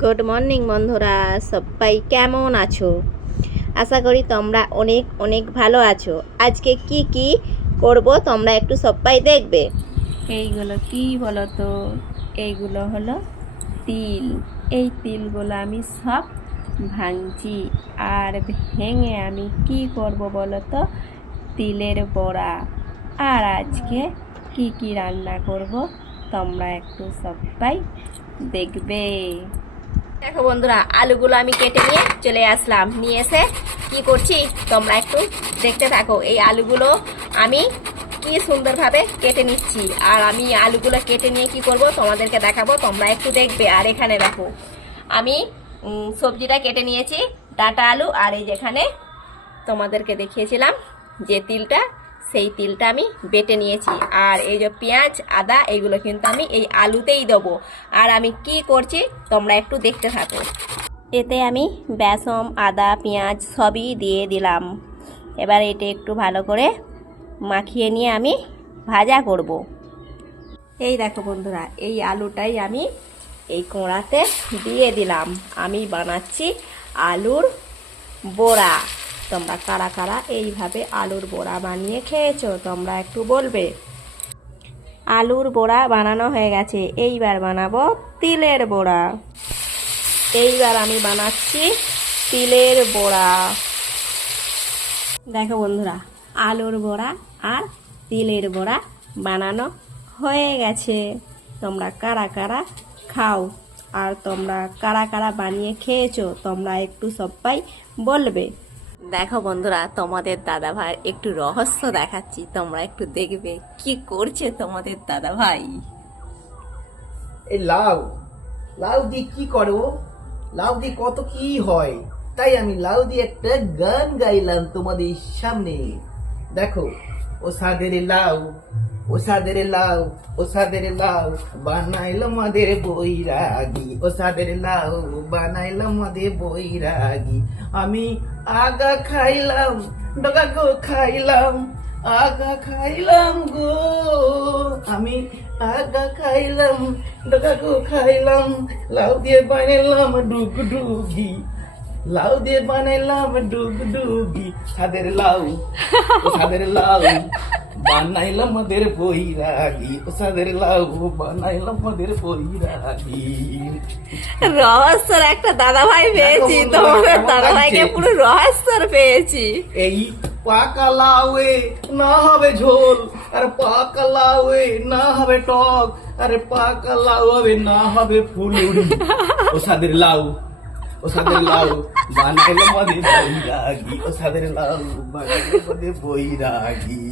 Good morning বন্ধুরা, সবাই কেমন আছো? আশা করি তোমরা অনেক অনেক ভালো আছো। আজকে কি কি করব তোমরা একটু সবাই দেখবে। এইগুলো কি বলো তো? এইগুলো হলো তিল। এই তিলগুলো আমি সব ভাঙছি, আর ভেঙে আমি কি করব বলো তো? তিলের বড়া। আর আজকে কি কি রান্না করব তোমরা একটু সবাই দেখবে। দেখো বন্ধুরা, আলুগুলো আমি কেটে নিয়ে চলে আসলাম। নিয়ে এসে কি করছি তোমরা একটু দেখতে থাকো। এই আলুগুলো আমি কি সুন্দরভাবে কেটে নিচ্ছি, আর আমি আলুগুলো কেটে নিয়ে কি করব তোমাদেরকে দেখাবো, তোমরা একটু দেখবে। আর এখানে দেখো আমি সবজিটা কেটে নিয়েছি, ডাঁটা আলু, আর এই যেখানে তোমাদেরকে দেখিয়েছিলাম যে তিলটা, সেই তিলটা আমি বেটে নিয়েছি। আর এই যে পেঁয়াজ আদা এইগুলো কিন্তু আমি এই আলুতেই দেবো। আর আমি কি করছি তোমরা একটু দেখতে থাকো। এতে আমি বেসন আদা পেঁয়াজ সবই দিয়ে দিলাম। এবার এটা একটু ভালো করে মাখিয়ে নিয়ে আমি ভাজা করব। এই দেখো বন্ধুরা, এই আলুটাই আমি এই কোঁড়াতে দিয়ে দিলাম। আমি বানাচ্ছি আলুর বড়া। তোমরা কারা কারা এইভাবে আলুর বড়া বানিয়ে খেয়েছো তোমরা একটু বলবে। আলুর বড়া বানানো হয়ে গেছে, এইবার বানাবো তিলের বড়া। এইবার আমি বানাচ্ছি তিলের বড়া। দেখো বন্ধুরা, আলুর বড়া আর তিলের বড়া বানানো হয়ে গেছে। তোমরা কারা কারা খাও আর তোমরা কারা কারা বানিয়ে খেয়েছো তোমরা একটু সবাই বলবে। দেখো বন্ধুরা, তোমাদের দাদা ভাই একটু রহস্য দেখাচ্ছি, তোমরা একটু দেখবে কি করছে তোমাদের দাদা ভাই। এই লাউ লাউ দিয়ে কি করো? লাউ দিয়ে কত কি হয়, তাই আমি লাউ দিয়ে একটা গান গাইলাম তোমাদের সামনে। দেখো, ও সাদের লাউ, ও সাদের লাউ, ও সাদের লাউ বানাইলো মাদের বৈরাগী, ও সাদের লাউ বানাইলো মাদের বৈরাগী। আমি আগা খাইলাম, ডগা গো খাইলাম, আগা খাইলাম গো, আমি আগা খাইলাম, ডগা গো খাইলাম। লাউ দিয়ে বানাইলাম ডুগ ডুগি, লাউ দিয়ে বানাইলাম ডুগ ডুগি। সাদের লাউ, ও সাদের লাউ বানাইলাম মাদের বৈরাগী, ও সাদের লাউ বানাইলাম মাদের বৈরাগী। রহস্যর একটা দাদা ভাই পেয়েছি, তোমাদের দাদা ভাইকে পুরো রহস্যর পেয়েছি। এই পাকা লাউয়ে না হবে ঝোল, আর পাকা লাউয়ে না হবে টক, আরে পাকা লাউ হবে না হবে ফুলুরি। ও সাদের লাউ, ও সাদের লাউ বানাইলো মাদের বৈরাগী, ও সাদের লাউ বানাইলো মাদের বৈরাগী।